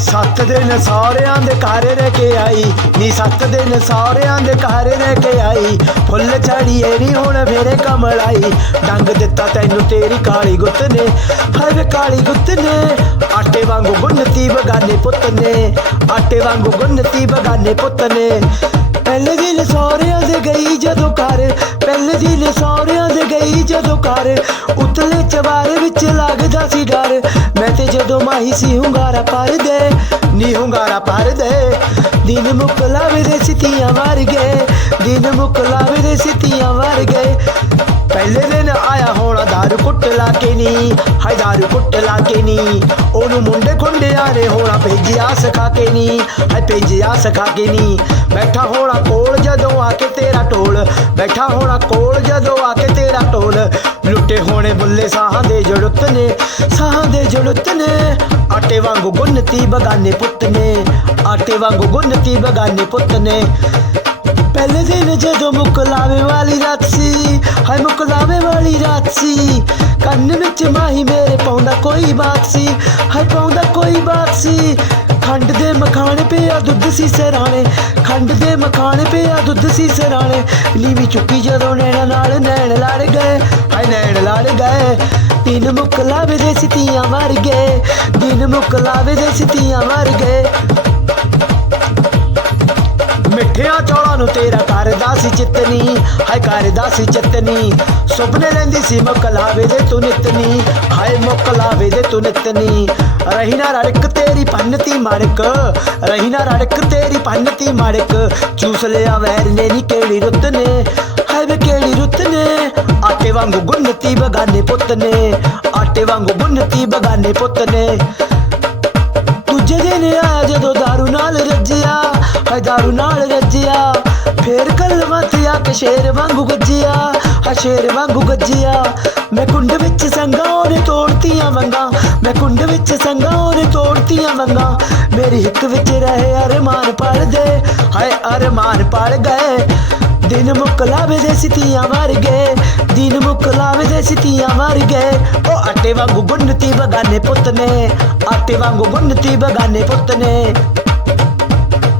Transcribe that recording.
ਸੱਤ ਦਿਨ ਸਹੁਰਿਆਂ ਦੇ ਘਰ ਰਹਿ ਕੇ ਆਈ। ਨੀ ਸੱਤ ਦਿਨ ਸਹੁਰਿਆਂ ਦੇ ਘਰ ਰਹਿ ਕੇ ਆਈ। ਫੁੱਲ ਝਾੜੀਏ ਨੀ ਹੁਣ ਮੇਰੇ ਕਮਲ ਆਈ ਡੰਗ ਦਿੱਤਾ ਤੈਨੂੰ ਤੇਰੀ ਕਾਲੀ ਗੁੱਤ ਨੇ ਹਾਏ ਕਾਲੀ ਗੁੱਤ ਨੇ। ਆਟੇ ਵਾਂਗੂ ਗੁੰਨਤੀ ਬਗਾਨੇ ਪੁੱਤ ਨੇ, ਆਟੇ ਵਾਂਗੂ ਗੁੰਨਤੀ ਬਗਾਨੇ ਪੁੱਤ ਨੇ। ਪਹਿਲੇ ਦਿਨ ਸਹੁਰਿਆਂ ਦੇ ਗਈ ਜਦੋਂ ਘਰ, ਪਹਿਲੇ ਦਿਨ ਸਹੁਰਿਆਂ ਦੇ ਗਈ ਜਦੋਂ ਘਰ। ਉਤਲੇ ਚਵਾਰੇ ਵਿੱਚ ਲੱਗਦਾ ਸੀ ਡਰ। ਤੇ ਜਦੋਂ ਮਾਹੀ ਸੀ ਹੁੰਗਾਰਾ ਪਰ ਨੀ ਹੁੰਗਾਰਾ ਪਰ ਦੇ ਦਿਨ ਮੁਕਲਾਵੇ ਦੇ ਸਿੱਤੀਆਂ ਮਰ ਗਏ ਦਿਨ ਮੁਕਲਾਵੇ ਦੇ ਸਿੱਤੀਆਂ ਮਰ ਪਹਿਲੇ ਦਿਨ ਆਇਆ ਹੋਣਾ ਦਾਰੂ ਕੁੱਟ ਲਾ ਕੇ ਨੀ, ਹਾਏ ਦਾਰੂ ਕੁੱਟ ਲਾ ਕੇ ਨੀ। ਉਹਨੂੰ ਮੁੰਡੇ ਖੁੰਡਿਆਂ ਨੇ ਹੋਣਾ ਭੇਜਿਆ ਸਿਖਾ ਕੇ ਨੀ, ਹਾਏ ਭੇਜਿਆ ਸਿਖਾ ਕੇ ਨੀ। ਬੈਠਾ ਹੋਣਾ ਕੋਲ ਜਦੋਂ ਆ ਕੇ ਤੇਰਾ ਢੋਲ, ਬੈਠਾ ਹੋਣਾ ਕੋਲ ਜਦੋਂ ਆ ਕੇ ਤੇਰਾ ਢੋਲ। ਲੁੱਟੇ ਹੋਣੇ ਬੁੱਲੇ ਸਾਹਾਂ ਦੇ ਜੜੁੱਤ ਨੇ, ਸਾਹਾਂ ਦੇ ਜੜੁੱਤ ਨੇ। ਆਟੇ ਵਾਂਗੂ ਗੁੰਨਤੀ ਬਗਾਨੇ ਪੁੱਤ ਨੇ, ਆਟੇ ਵਾਂਗੂ ਗੁੰਨਤੀ ਬਗਾਨੇ ਪੁੱਤ ਨੇ। ਪਹਿਲੇ ਦਿਨ ਜਦੋਂ ਮੁਕਲਾਵੇ ਵਾਲੀ ਰਾਤ ਸੀ, ਹਾਏ ਮੁਕਲਾਵੇ ਵਾਲੀ ਰਾਤ ਸੀ। ਕੰਨ ਵਿੱਚ ਮਾਹੀ ਮੇਰੇ ਪਾਉਂਦਾ ਕੋਈ ਬਾਤ ਸੀ, ਹਾਏ ਪਾਉਂਦਾ ਕੋਈ ਬਾਤ ਸੀ। ਖੰਡ ਦੇ ਮਖਾਣੇ ਪਿਆ ਦੁੱਧ ਸੀ ਸਰਾਣੇ। ਖੰਡ ਦੇ ਮਖਾਣ ਪਿਆ ਦੁੱਧ ਸੀ ਸਰਾਣੇ। ਨੀਵੀਂ ਚੁੱਕੀ ਜਦੋਂ ਨੈਣਾ ਨਾਲ ਨੈਣ ਲੜ ਗਏ। ਹਾਏ ਨੈਣ ਲੜ ਗਏ। ਦਿਨ ਮੁਕਲਾਵੇ ਦੇ ਸਿੱਤੀਆਂ ਮਰ ਗਏ ਦਿਨ ਮੁਕਲਾਵੇ ਦੇ ਸਿੱਤੀਆਂ ਮਰ ਗਏ ਚੌਲਾਂ ਨੂੰ ਤੇਰਾ ਕਰਦਾ ਸੀ ਚਿਤਨੀ, ਹਾਏ ਕਰਦਾ ਸੀ ਚਿਤਨੀ। ਸੁਪਨੇ ਲੈਂਦੀ ਸੀ ਮੁਕਲਾਵੇ ਦੇ ਤੂੰ ਨਿਤਨੀ, ਹਾਏ ਮੁਕਲਾਵੇ ਦੇ ਤੂੰ ਨਿਤਨੀ। ਰਹੀ ਨਾ ਰੜਕ ਤੇਰੀ ਪੰਨਤੀ ਮੜਕ, ਰਹੀ ਨਾ ਰੜਕ ਤੇਰੀ ਪੰਨਤੀ ਮੜਕ। ਚੂਸ ਲਿਆ ਵੈਰ ਨੇ ਨੀ ਕਿਹੜੀ ਰੁੱਤ ਨੇ, ਹਾਏ ਵੇ ਕਿਹੜੀ ਰੁੱਤ ਨੇ। ਆਟੇ ਵਾਂਗ ਗੁੰਨਤੀ ਬਗਾਨੇ ਪੁੱਤ ਨੇ, ਆਟੇ ਵਾਂਗ ਗੁੰਨਤੀ ਬਗਾਨੇ ਪੁੱਤ ਨੇ। ਦੂਜੇ ਦਿਨ ਆ ਜਦੋਂ ਦਾਰੂ ਨਾਲ ਰੱਜਿਆ, ਹਾਏ ਦਾਰੂ ਨਾਲ ਰੱਜਿਆ ਫੇਰ ਕਲਮਾਂ ਤੇ ਆ ਕੇ ਸ਼ੇਰ ਵਾਂਗੂ ਗੱਜਿਆ। ਹਾ ਸ਼ੇਰ ਵਾਂਗੂ ਗੱਜਿਆ। ਮੈਂ ਕੁੰਡ ਵਿੱਚ ਸੰਗਾ ਉਹਨੇ ਤੋੜਤੀਆਂ ਮੰਗਾ। ਮੈਂ ਕੁੰਡ ਵਿੱਚ ਸੰਗਾ ਉਹਨੇ ਤੋੜਤੀਆਂ ਮੰਗਾ। ਮੇਰੀ ਹਿੱਕ ਵਿੱਚ ਰਹੇ ਅਰਮਾਨ ਪੜਦੇ ਹਾਏ, ਅਰਮਾਨ ਪੜ ਗਏ। ਦਿਨ ਮੁਕਲਾਵੇ ਦੇ ਸਿੱਤੀਆਂ ਮਰ ਗਏ। ਦਿਨ ਮੁਕਲਾਵੇ ਦੇ ਸਿੱਤੀਆਂ ਮਰ ਗਏ। ਉਹ ਆਟੇ ਵਾਂਗੂ ਗੁੰਨਤੀ ਬਗਾਨੇ ਪੁੱਤ ਨੇ। ਆਟੇ ਵਾਂਗੂ ਗੁੰਨਤੀ ਬਗਾਨੇ ਪੁੱਤ ਨੇ।